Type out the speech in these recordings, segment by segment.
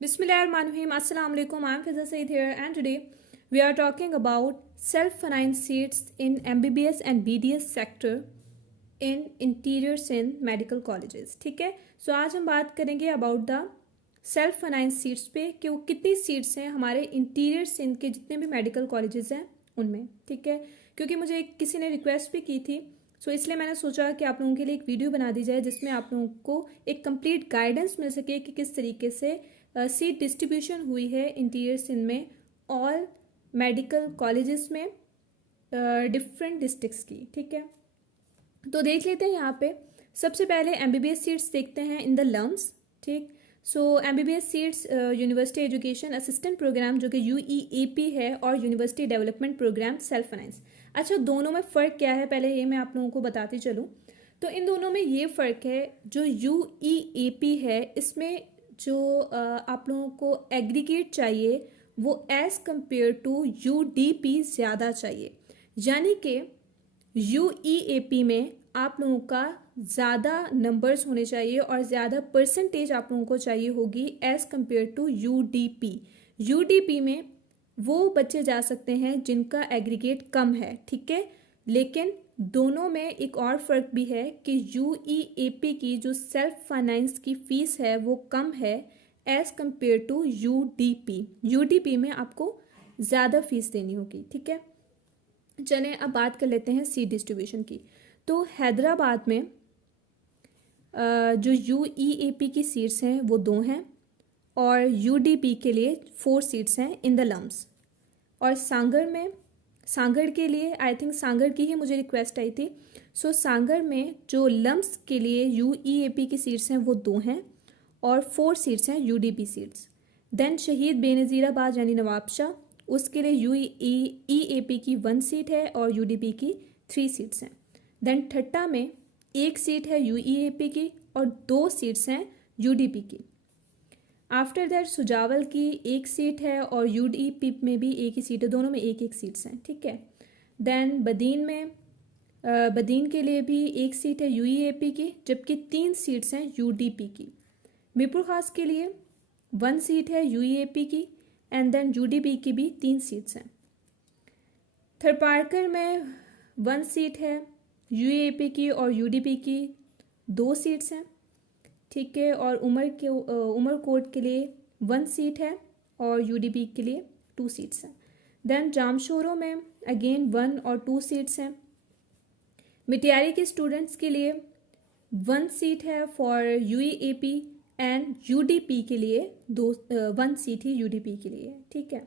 Bismillahirrahmanirrahim. Assalamu alaikum. I'm Fiza Said here, and today we are talking about self-financed seats in MBBS and BDS sector in interior Sindh medical colleges. ठीक है, सो आज हम बात करेंगे about the self finance seats पे कि वो कितनी सीट्स हैं हमारे इंटीरियर सिंध के जितने भी मेडिकल कॉलेजेस हैं उनमें. ठीक है, क्योंकि मुझे किसी ने रिक्वेस्ट भी की थी, सो इसलिए मैंने सोचा कि आप लोगों के लिए एक वीडियो बना दी जाए जिसमें आप लोगों को एक कंप्लीट गाइडेंस मिल सके कि किस तरीके से सीट डिस्ट्रीब्यूशन हुई है इंटीरियर सिंध में ऑल मेडिकल कॉलेजेस में डिफरेंट डिस्ट्रिक्ट्स की. ठीक है, तो देख लेते हैं यहाँ पे. सबसे पहले एमबीबीएस सीट्स देखते हैं इन द लम्स. ठीक, so MBBS seats university education assistant programme जो कि यूईएपी है और university development programme self finance. अच्छा, दोनों में फ़र्क क्या है पहले ये मैं आप लोगों को बताती चलूँ. तो इन दोनों में ये फ़र्क है, जो यूईएपी है इसमें जो आप लोगों को एग्रीगेट चाहिए वो एज़ कंपेयर टू यूडीपी ज़्यादा चाहिए. यानी कि यूईएपी में आप लोगों का ज़्यादा नंबर्स होने चाहिए और ज़्यादा परसेंटेज आप लोगों को चाहिए होगी as compared to UDP. UDP में वो बच्चे जा सकते हैं जिनका एग्रीगेट कम है. ठीक है, लेकिन दोनों में एक और फ़र्क भी है कि यूईएपी की जो सेल्फ फाइनेंस की फ़ीस है वो कम है as compared to UDP. UDP में आपको ज़्यादा फ़ीस देनी होगी. ठीक है, चलें अब बात कर लेते हैं सीट डिस्ट्रीब्यूशन की. तो हैदराबाद में जो यूईएपी की सीट्स हैं वो 2 हैं और यूडीपी के लिए 4 सीट्स हैं इन द लम्स. और सांगड़ के लिए आई थिंक सांगड़ की ही मुझे रिक्वेस्ट आई थी. सो सांगड़ में जो लम्स के लिए यूईएपी की सीट्स हैं वो 2 हैं और 4 सीट्स हैं यूडीपी सीट्स. देन शहीद बेनज़ीराबाद यानी नवाबशाह, उसके लिए यूईएपी की 1 सीट है और यूडीपी की 3 सीट्स हैं. देन ठट्टा में 1 सीट है यूईएपी की और 2 सीट्स हैं यूडीपी की. आफ्टर दैट सुजावल की 1 सीट है और यूडीपी में भी 1 ही सीट है, दोनों में 1-1 सीट्स हैं. ठीक है, देन बदीन के लिए भी 1 सीट है यूईएपी की जबकि 3 सीट्स हैं यूडीपी की. मीरपुर खास के लिए 1 सीट है यूईएपी की एंड देन यूडीपी की भी 3 सीट्स हैं. थरपारकर में 1 सीट है यूईएपी की और यूडीपी की 2 सीट्स हैं. ठीक है, और उमरकोट के लिए 1 सीट है और यूडीपी के लिए 2 सीट्स हैं. देन जामशोरो में अगेन 1 और 2 सीट्स हैं. मिटियारी के स्टूडेंट्स के लिए 1 सीट है फॉर यूईएपी एंड यूडीपी के लिए 1 सीट ही यूडीपी के लिए. ठीक है,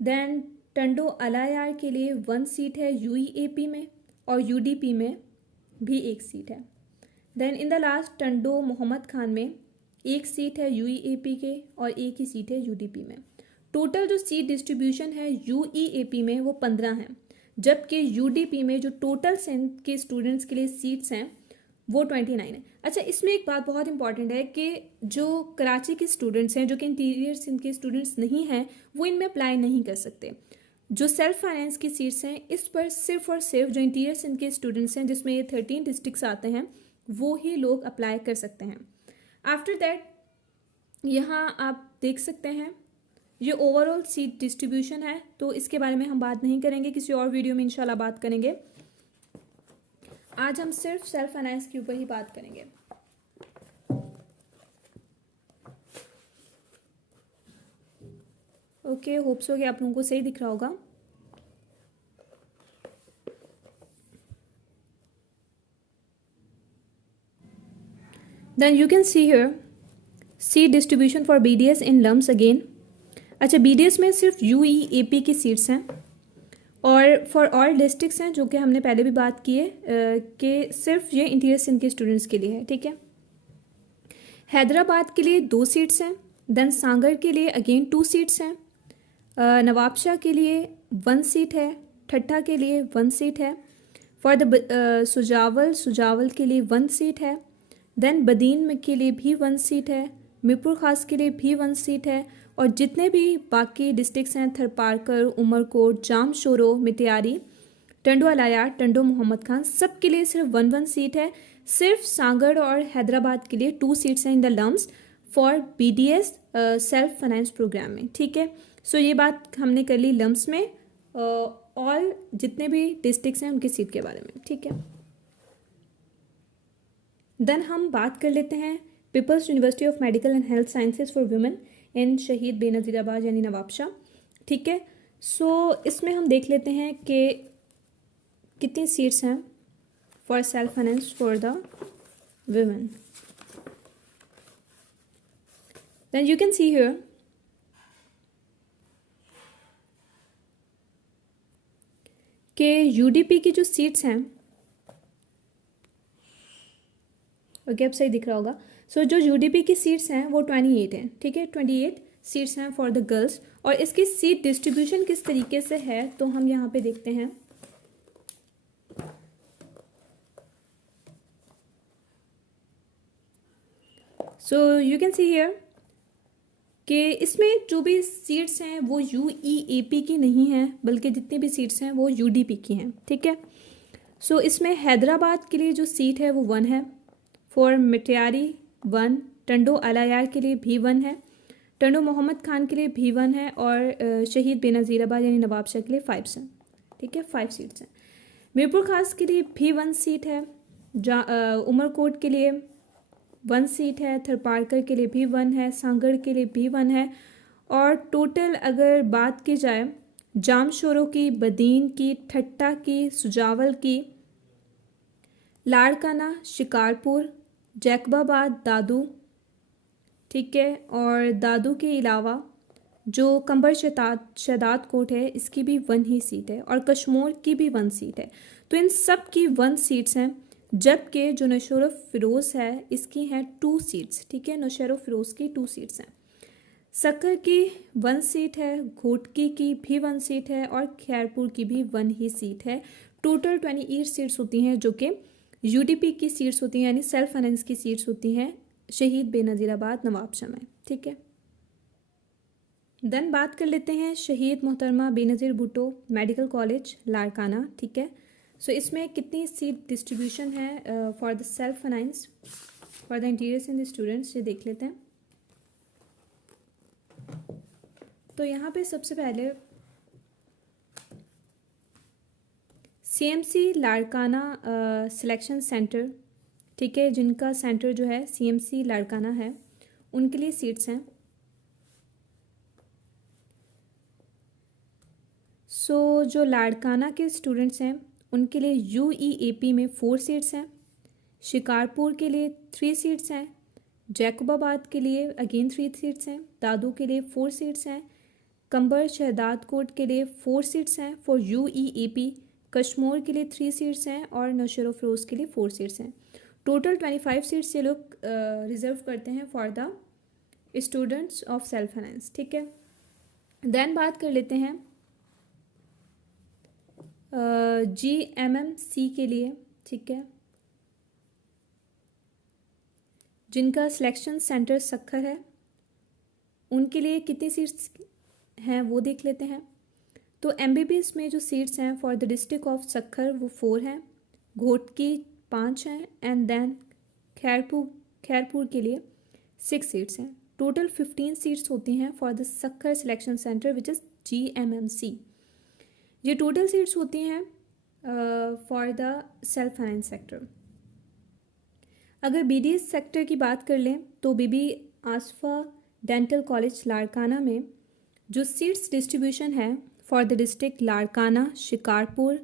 देन टंडो अलायार के लिए 1 सीट है यूईएपी में और यूडीपी में भी 1 सीट है. Then in the last Tando Muhammad Khan में 1 सीट है यूईएपी के और 1 ही सीट है यूडीपी में. टोटल जो सीट डिस्ट्रीब्यूशन है यूईएपी में वो 15 हैं जबकि यूडीपी में जो टोटल सिंध के स्टूडेंट्स के लिए सीट्स हैं वो 29 है. अच्छा, इसमें एक बात बहुत इंपॉर्टेंट है कि जो कराची के स्टूडेंट्स हैं जो कि इंटीरियर सिंध के स्टूडेंट्स नहीं हैं वो इनमें अप्लाई नहीं कर सकते. जो सेल्फ फाइनेंस की सीट्स हैं इस पर सिर्फ और सिर्फ जो इंटीरियर सिंध के स्टूडेंट्स हैं जिसमें ये 13 डिस्ट्रिक्ट्स आते हैं वो ही लोग अप्लाई कर सकते हैं. आफ्टर दैट यहाँ आप देख सकते हैं ये ओवरऑल सीट डिस्ट्रीब्यूशन है, तो इसके बारे में हम बात नहीं करेंगे, किसी और वीडियो में इंशाल्लाह बात करेंगे. आज हम सिर्फ सेल्फ फाइनेंस के ऊपर ही बात करेंगे. ओके, होप सो कि आप लोगों को सही दिख रहा होगा. Then you can see here seat distribution for BDS in lumps again. अच्छा, BDS में सिर्फ यूईएपी की सीट्स हैं और फॉर ऑल डिस्ट्रिक्ट्स हैं जो कि हमने पहले भी बात की है कि सिर्फ ये इंटीरियर सिंध के स्टूडेंट्स के लिए है. ठीक है, हैदराबाद के लिए 2 सीट्स हैं. देन सांगड़ के लिए अगेन 2 सीट्स हैं. नवाबशाह के लिए 1 सीट है. ठट्ठा के लिए 1 सीट है. फॉर द सुजावल के लिए 1 सीट है. देन बदीन के लिए भी 1 सीट है. मीरपुर खास के लिए भी 1 सीट है और जितने भी बाकी डिस्ट्रिक्ट्स हैं थरपारकर, उमरकोट, जामशोरो, मिटियारी, टंडो अलायार, टंडो मोहम्मद खान, सब के लिए सिर्फ 1-1 सीट है. सिर्फ सांगड़ और हैदराबाद के लिए 2 सीट्स हैं in the LUMS. For BDS self finance programme में, ठीक है। सो ये बात हमने कर ली लम्स में ऑल जितने भी डिस्ट्रिक्ट्स हैं उनकी सीट के बारे में, ठीक है। देन हम बात कर लेते हैं Peoples University of Medical and Health Sciences for Women in Shaheed Benazirabad यानी नवाबशाह, ठीक है। सो इसमें हम देख लेते हैं कि कितनी सीट्स हैं for self finance for the women. Then you can see here कि UDP की जो सीट्स हैं, ओके अब सही दिख रहा होगा। सो जो UDP की सीट्स हैं वो 28 हैं, ठीक है। 28 सीट्स हैं फॉर द गर्ल्स। और इसकी सीट डिस्ट्रीब्यूशन किस तरीके से है तो हम यहाँ पे देखते हैं। So you can see here कि इसमें जो भी सीट्स हैं वो UEAP की नहीं हैं, बल्कि जितनी भी सीट्स हैं वो UDP की हैं, ठीक है। सो इसमें हैदराबाद के लिए जो सीट है वो 1 है, फॉर मिट्यारी 1, टंडो अलायार के लिए भी 1 है, टंडो मोहम्मद खान के लिए भी 1 है, और शहीद बेनज़ीराबाद यानी नवाबशाह के लिए 5 हैं, ठीक है। 5 सीट्स हैं। मीरपुर खास के लिए भी 1 सीट है, उमरकोट के लिए 1 सीट है, थरपारकर के लिए भी 1 है, सांगड़ के लिए भी 1 है। और टोटल अगर बात की जाए जामशोरों की, बदीन की, ठट्टा की, सुजावल की, लाड़काना, शिकारपुर, जैकबाबाद, दादू, ठीक है। और दादू के अलावा जो कंबर शहदाद कोट है इसकी भी 1 ही सीट है, और कश्मीर की भी 1 सीट है। तो इन सब की 1 सीट्स हैं, जबकि जो नौशेरो फिरोज़ है इसकी हैं 2 सीट्स, ठीक है। नौशेरो फिरोज़ की 2 सीट्स हैं। सक्कर की 1 सीट है, घोटकी की भी 1 सीट है, और खैरपुर की भी 1 ही सीट है। टोटल 28 सीट्स होती हैं जो कि UDP की सीट्स होती हैं, यानी सेल्फ फाइनेंस की सीट्स होती हैं शहीद बेनज़ीराबाद नवाबशाह में, ठीक है। देन बात कर लेते हैं शहीद मोहतरमा बेनज़ीर भुट्टो मेडिकल कॉलेज लाड़काना, ठीक है। सो इसमें कितनी सीट डिस्ट्रीब्यूशन है for the self finance for the interiors in the students, ये देख लेते हैं। तो यहाँ पे सबसे पहले CMC लाड़काना सिलेक्शन सेंटर, ठीक है, जिनका सेंटर जो है CMC लाड़काना है, उनके लिए सीट्स हैं। सो जो लाड़काना के स्टूडेंट्स हैं उनके लिए UEAP में 4 सीट्स हैं, शिकारपुर के लिए 3 सीट्स हैं, जैकबाबाद के लिए अगेन 3 सीट्स हैं, दादू के लिए 4 सीट्स हैं, कंबर शहदाद कोट के लिए 4 सीट्स हैं फॉर UEAP, कश्मीर के लिए 3 सीट्स हैं, और नौशेरो फिरोज़ के लिए 4 सीट्स हैं। टोटल 25 सीट्स ये लोग रिजर्व करते हैं for the students of self finance, ठीक है। देन बात कर लेते हैं GMMC के लिए, ठीक है, जिनका सिलेक्शन सेंटर सक्खर है, उनके लिए कितनी सीट्स हैं वो देख लेते हैं। तो MBBS में जो सीट्स हैं for the district of Sukkur वो 4 हैं, घोटकी 5 हैं, एंड देन खैरपुर के लिए 6 सीट्स हैं। टोटल 15 सीट्स होती हैं for the Sukkur selection centre which is GMMC। ये टोटल सीट्स होती हैं for the self finance sector. अगर BDS सेक्टर की बात कर लें तो बीबी आसफा डेंटल कॉलेज लाड़काना में जो सीट्स डिस्ट्रीब्यूशन है for the district Larkana, Shikarpur,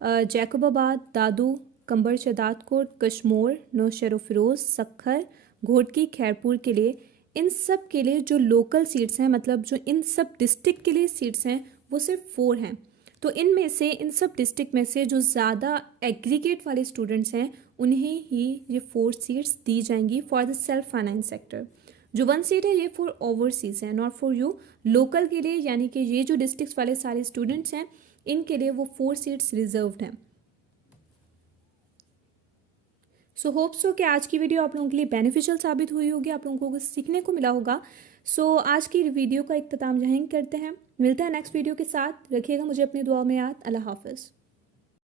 Jacobabad, Dadu, Kambar Shahdad Kot, Kashmir, Naushahro Feroze, Sukkur, Ghotki, Khairpur के लिए, इन सब के लिए जो लोकल सीट्स हैं, मतलब जो इन सब डिस्ट्रिक्ट के लिए सीट्स हैं वो सिर्फ 4 हैं। तो इनमें से इन सब डिस्ट्रिक्ट में से जो ज़्यादा एग्रीगेट वाले स्टूडेंट्स हैं उन्हें ही ये 4 सीट्स दी जाएंगी for the self finance sector. जो 1 सीट है ये फॉर ओवरसीज़ है, नॉट फॉर यू। लोकल के लिए यानी कि ये जो डिस्ट्रिक्ट्स वाले सारे स्टूडेंट्स हैं इनके लिए वो 4 सीट्स रिजर्व्ड हैं। सो होप सो कि आज की वीडियो आप लोगों के लिए बेनिफिशियल साबित हुई होगी, आप लोगों को कुछ सीखने को मिला होगा। सो आज की वीडियो का इख्तिताम यहीं करते हैं, मिलते हैं नेक्स्ट वीडियो के साथ। रखिएगा मुझे अपनी दुआ में याद। अल्लाह हाफ़िज़।